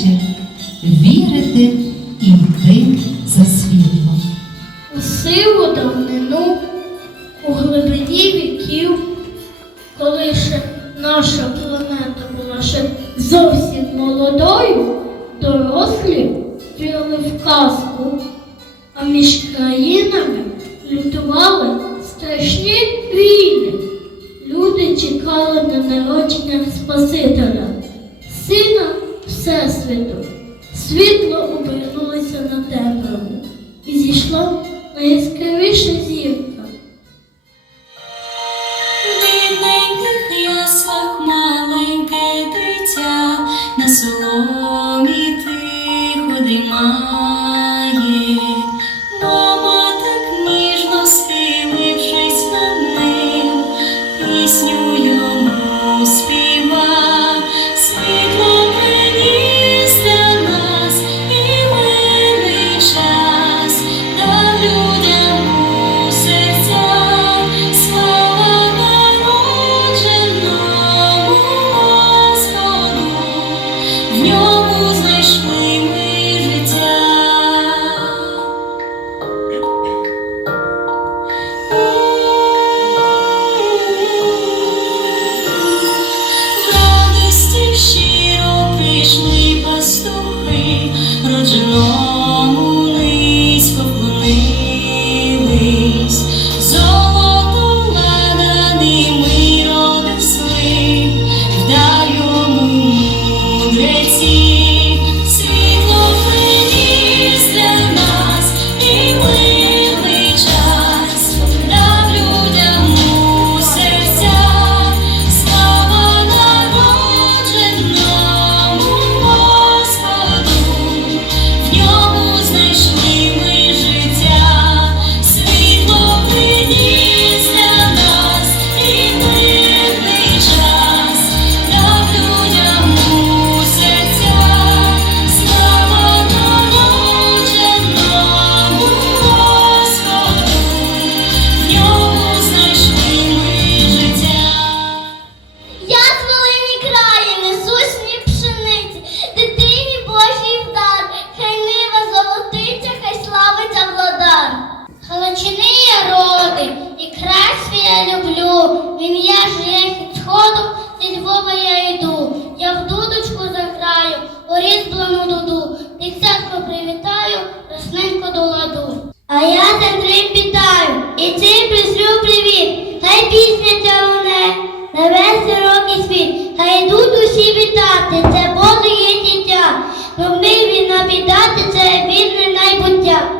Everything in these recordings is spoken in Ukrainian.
вечір, вірити і йти за світлом. У силу давнину, у глибині віків, коли ще наша планета була ще зовсім молодою, дорослі вірили в казку, а між країнами лютували страшні війни. Люди чекали на народження Спасителя, Сина Всесвіту. Світло обернулося на темряву і зійшла найяскравіша зірка. Галичини я роди, і край я люблю, він я жиє від сходу, зі Львова я йду, я в дудочку заграю, у різьблену дуду, дитятко привітаю, росненько до ладу. А я за три вітаю, і цим пришлю привіт, хай пісня ця луне, на весь широкий світ, хай йдуть усі вітати, це Боже є дитя, бо ми він навідати, це вільне найбуття.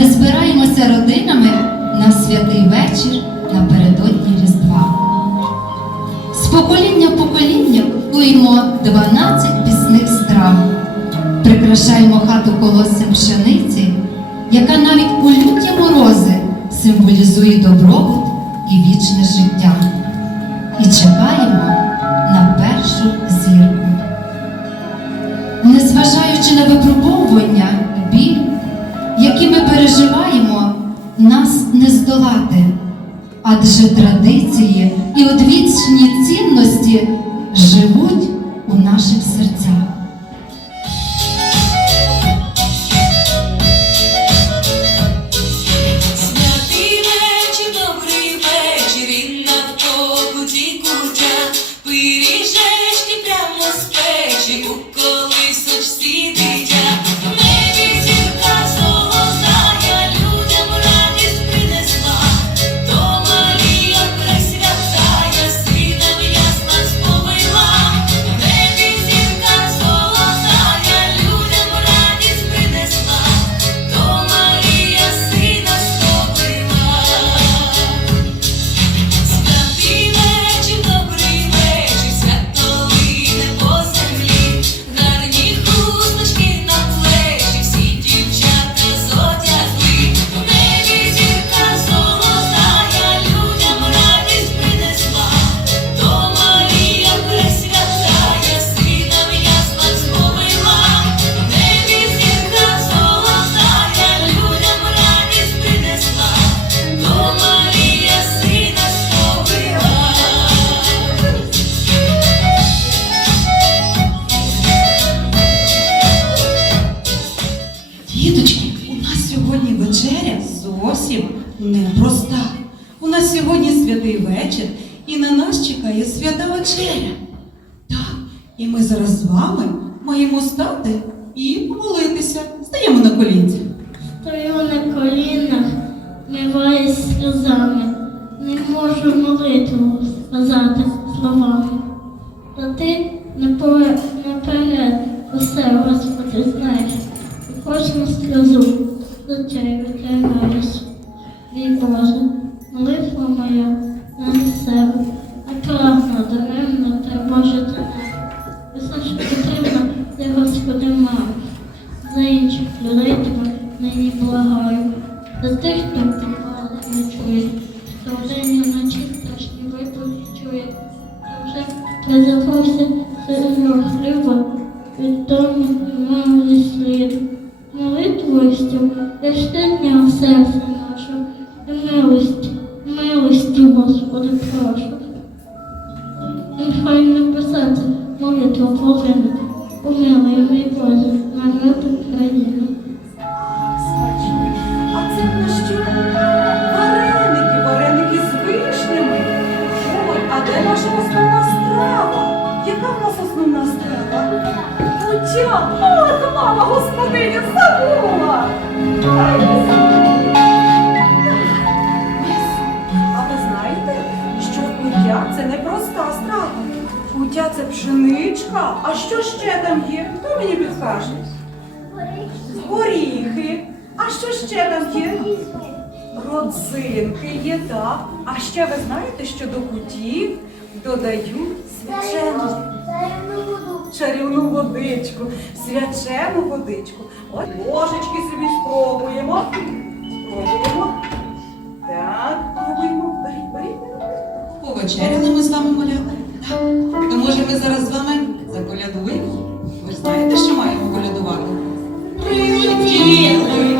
ми збираємося родинами на святий вечір напередодні Різдва. З покоління в покоління куємо 12 пісних страв, прикрашаємо хату колоссям пшениці, яка навіть у люті морози символізує добробут і вічне життя. І чекаємо на першу зірку. Незважаючи на випробовування, біль, які ми переживаємо, нас не здолати, адже традиції і одвічні цінності живуть у наших Діточки, у нас сьогодні вечеря зовсім непроста. У нас сьогодні святий вечір, і на нас чекає свята вечеря. Так, і ми зараз з вами маємо стати і помолитися. Стаємо на колінці. Стою на колінах, миваюсь сльозами, не можу молитву сказати словами. Та ти наперед, усе, Господи, знаєш, кожну сльозу. Очей витягаєш. Мій Боже, молитва моя на Кутя! Ох, мама господиня, забула! А ви знаєте, що кутя це не проста страва. Кутя це пшеничка. А що ще там є? Хто мені підкаже? Горіхи. А що ще там є? Родзинки є, так. А ще ви знаєте, що до кутів додають свячену чарівну водичку, свячену водичку. От ложечки собі спробуємо. Спробуємо. Так, пробуємо. Беріть, беріть. Повечеряли ми з вами моляли. То може ми зараз з вами заколядуємо? Ви ж знаєте, що маємо колядувати? Прилетіли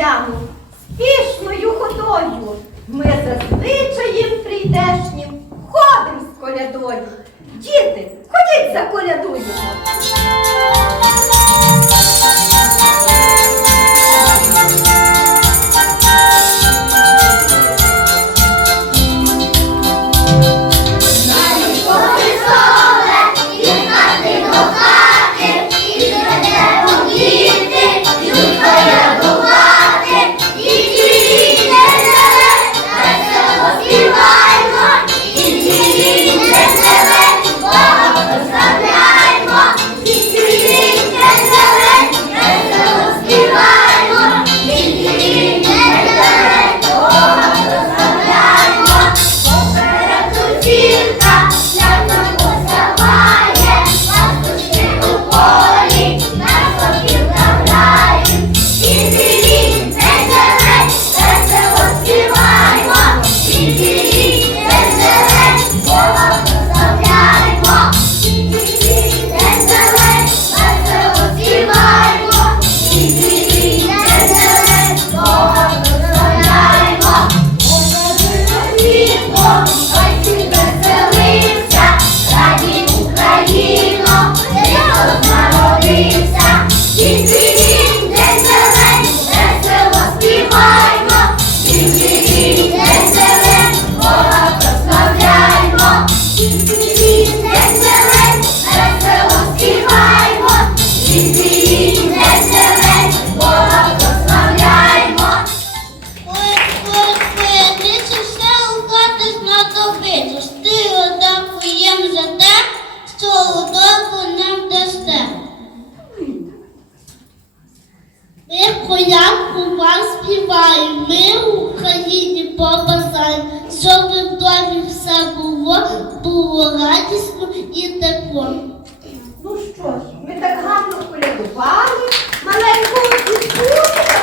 різдвяну, спішною ходою. Ми за звичаєм прийдешнім ходим з колядою. Діти, ходіть за колядуємо. вам співаю, ми в Україні побажаємо, щоб в домі все було, було радісно і тепло. Ну що ж, ми так гарно колядували, маленьку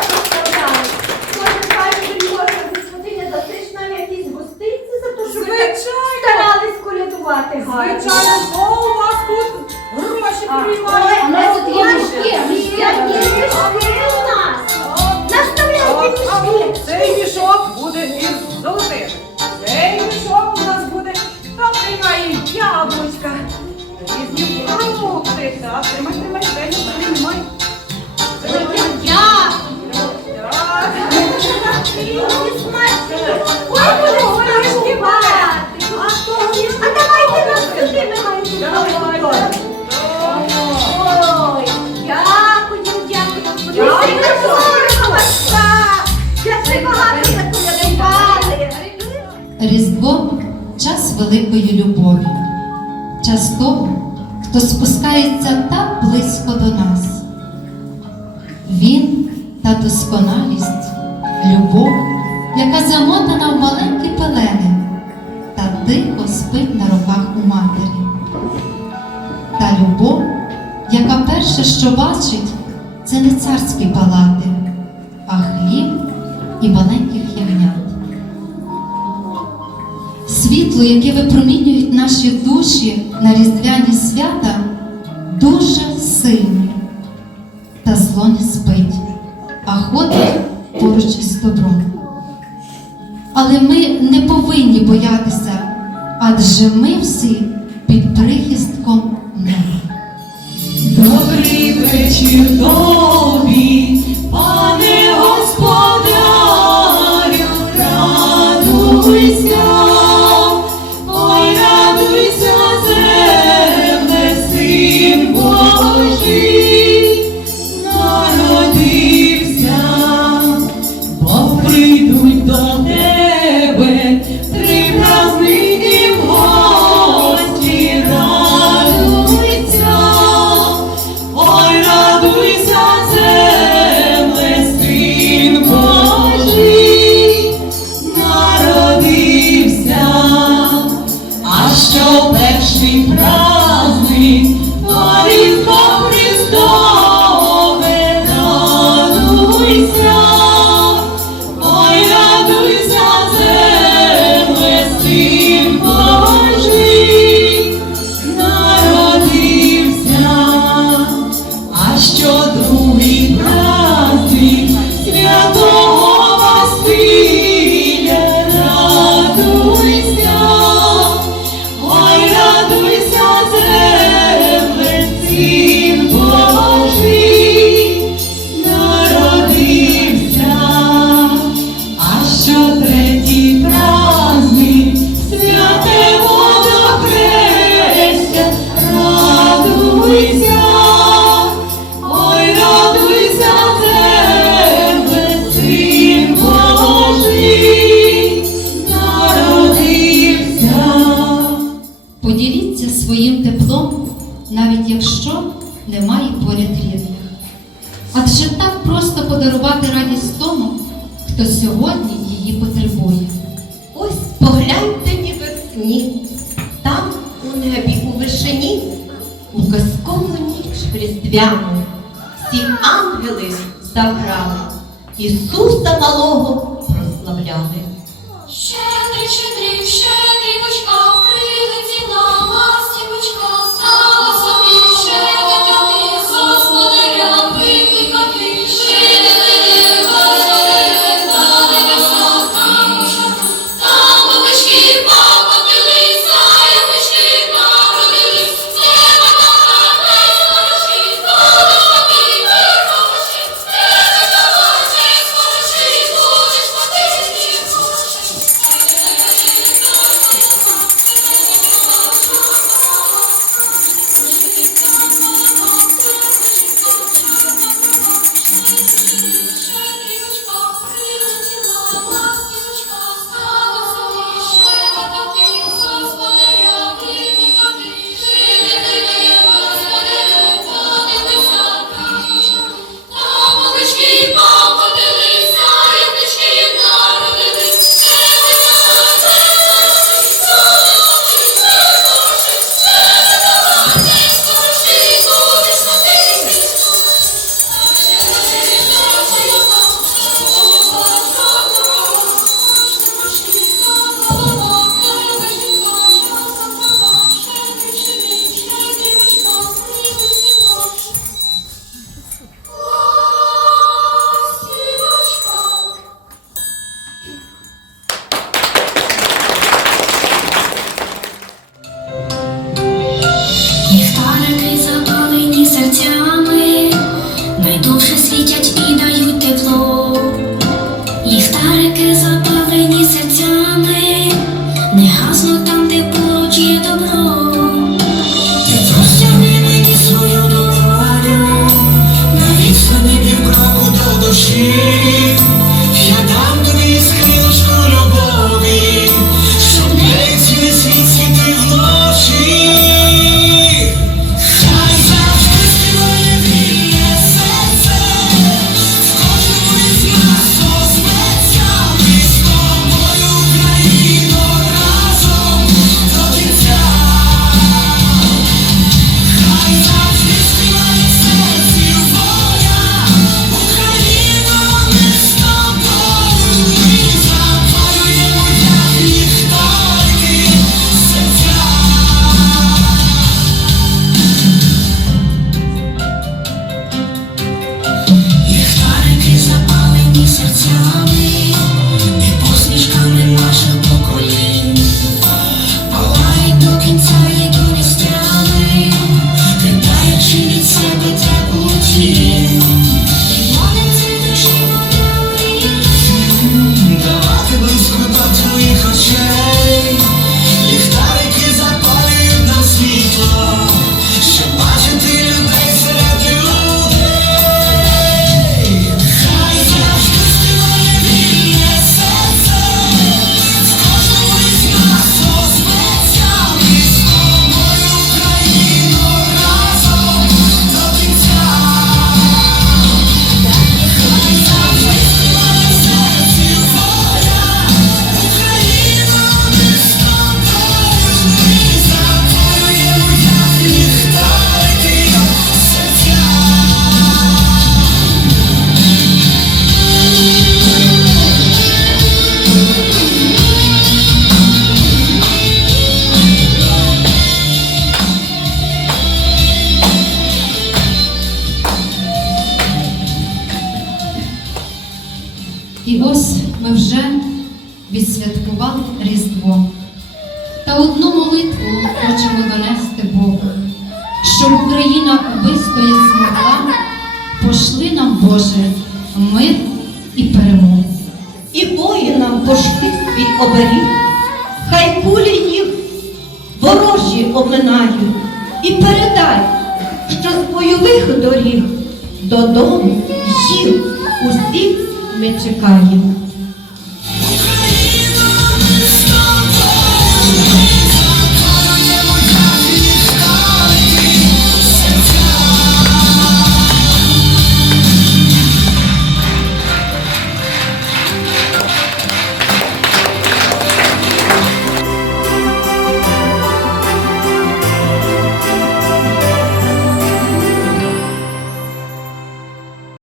поставляли. Кожен пані можна засвятити, дати нам якісь гостинці за те, що ви старались колядувати гарно. Звичайно, бо у вас тут гроші приймають. А ми тут є мішки. Цей мішок буде із золотим. Цей мішок у нас буде там приймає яблучка. Різні фрукти. Так, тримай, тримай, дай, дай, тримай. Так. А давайте нам сюди, ми Різдво час великої любові, час того, хто спускається так близько до нас. Він та досконалість, любов, яка замотана в маленькі пелени та тихо спить на руках у матері. Та любов, яка перше, що бачить, це не царські палати, а хліб і маленьких ягнят. Світло, яке випромінюють наші душі на різдвяні свята, дуже сильне, та зло не спить, а ходить поруч із добром. Але ми не повинні боятися, адже ми всі сніг, там у небі у вишині, у казкову ніч різдвяну, всі ангели заграли, Ісуса малого свій хай кулі їх ворожі обминають, і передай, що з бойових доріг додому їх усіх ми чекаємо.